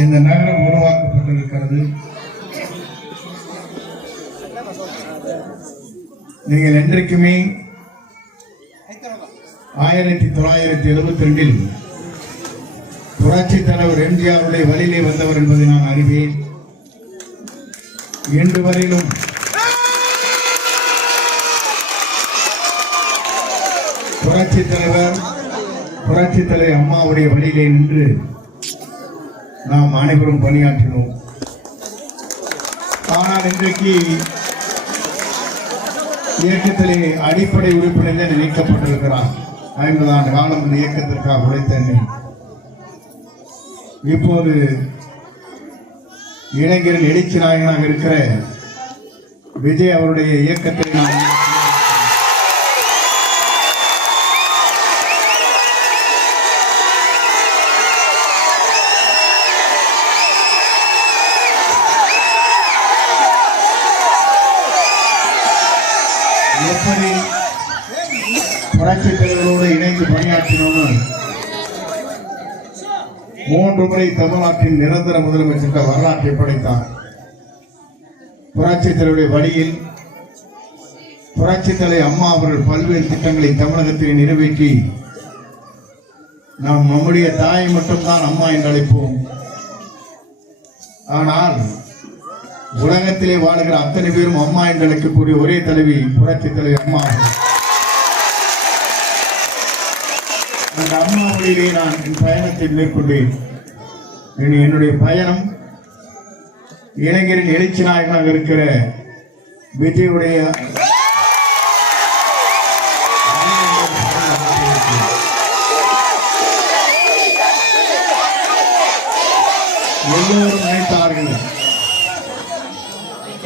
இந்த நகரம் உருவாக்கப்பட்டிருக்கிறது. நீங்கள் என்றைக்குமே 1972 புரட்சி தலைவர் எம்ஜிஆருடைய வழியிலே வந்தவர் என்பதை நான் அறிவேன். இன்று வரையிலும் புரட்சி தலைவர் அம்மாவுடைய வழியிலே நின்று நாம் அனைவரும் பணியாற்றினோம். ஆனால் இன்றைக்கு இயக்கத்திலே அடிப்படை உறுப்பினர் நீக்கப்பட்டிருக்கிறார். 50 ஆண்டு காலம் இந்த இயக்கத்திற்காக உழைத்த இப்போது இளைஞரின் எழுச்சி நாயகனாக இருக்கிற விஜய் அவருடைய இயக்கத்தை நான் எப்படி புரட்சித் தலைவரோடு இணைந்து பணியாற்றினோம். 3 முறை தமிழ்நாட்டின் நிரந்தர முதலமைச்சர் வரலாற்றை படைத்தார். புரட்சித் தலைவருடைய வழியில் புரட்சித் தலைவர் அம்மா அவர்கள் பல்வேறு திட்டங்களை தமிழகத்தில் நிறைவேற்றி நாம் நம்முடைய தாயை மட்டும்தான் அம்மா என்று அழைப்போம். ஆனால் உலகத்திலே வாழ்கிற அத்தனை பேரும் அம்மா என்று அழைக்கக்கூடிய ஒரே தலைவி புரட்சித் தலைவர் அம்மா. அந்த அம்மா வழியிலே நான் என் பயணத்தை மேற்கொண்டேன். என்னுடைய பயணம் இளைஞரின் எழுச்சி நாயகனாக இருக்கிற விஜயுடைய எல்லோரும் நினைத்தார்கள்.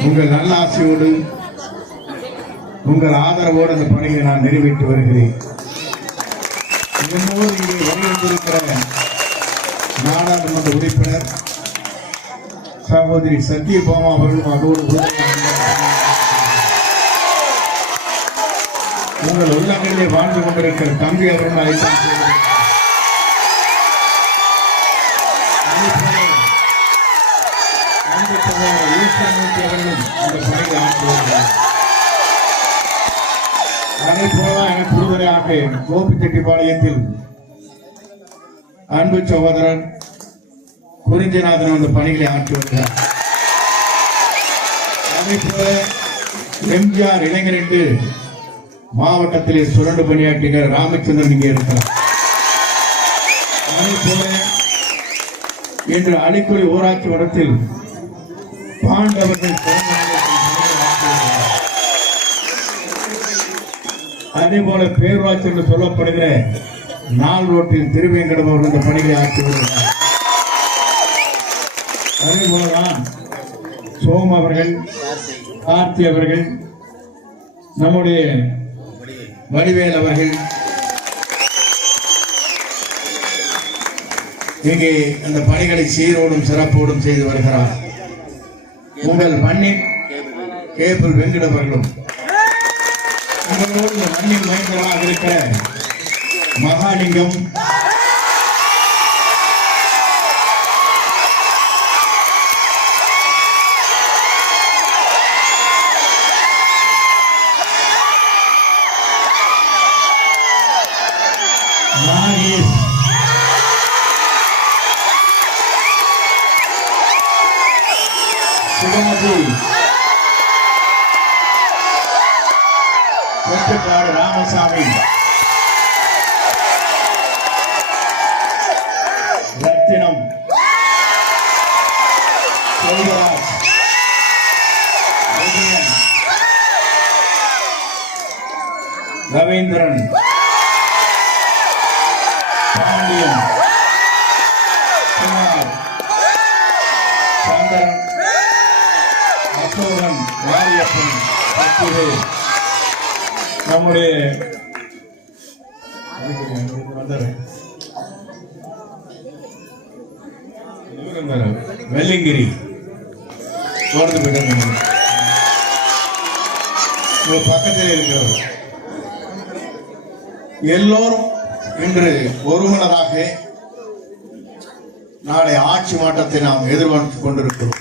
உங்கள் நல்ல ஆசையோடு உங்கள் ஆதரவோடு அந்த பணியை நான் நிறைவேற்றி வருகிறேன். என்னோடு இங்கே வருகின்ற நாடாளுமன்ற உறுப்பினர் சகோதரி சத்யபாமா அவர்களும் அதோடு உங்கள் உள்ளங்களிலே வாழ்ந்து கொண்டிருக்கிற தம்பி அவர்களும் அழைத்தான் எனக்கு உறுதுணையாக கோபிச்செட்டிப்பாளையத்தில் அன்பு சகோதரர் குறிஞ்சிநாதன் அந்த பணிகளை ஆற்றி வருகிறார். அதேபோல எம்ஜிஆர் இளைஞர் என்று மாவட்டத்திலே சுரண்டு பணியாற்றுகிற ராமச்சந்திரன் இங்கே இருக்கிறார். அதேபோல இன்று அலிக்குடி ஊராட்சி வட்டத்தில் பாண்டவர்கள் அதே போல பேரூராட்சி என்று சொல்லப்படுகிற நாள் ரோட்டில் திருவேங்கடம் அவர்கள் இந்த பணிகளை ஆற்றி வருகிறார். அதே போலதான் சோம் அவர்கள், கார்த்தி அவர்கள், நம்முடைய வடிவேல் அவர்கள் இங்கே அந்த பணிகளை சீரோடும் சிறப்போடும் செய்து வருகிறார். உங்கள் மண்ணின் கேபிள் வெங்கடவர்களும் உங்களோடு இந்த மண்ணின் மைந்தர்களாக இருக்கிற மகாலிங்கம், நாகேஷ், சுகமதி, கொட்டுக்காடு ராமசாமி, ரத்தினம், செல்வராஜ், ரவீந்திரன், பாண்டியன், குமார், சந்திரன், அசோகன், வாரியப்பன், நம்முடைய வெள்ளிங்கிரி பக்கத்தில் இருக்கிறது. எல்லோரும் இன்று ஒருமனதாக நாளை ஆட்சி மாற்றத்தை நாம் எதிர்பார்த்துக் கொண்டிருக்கிறோம்.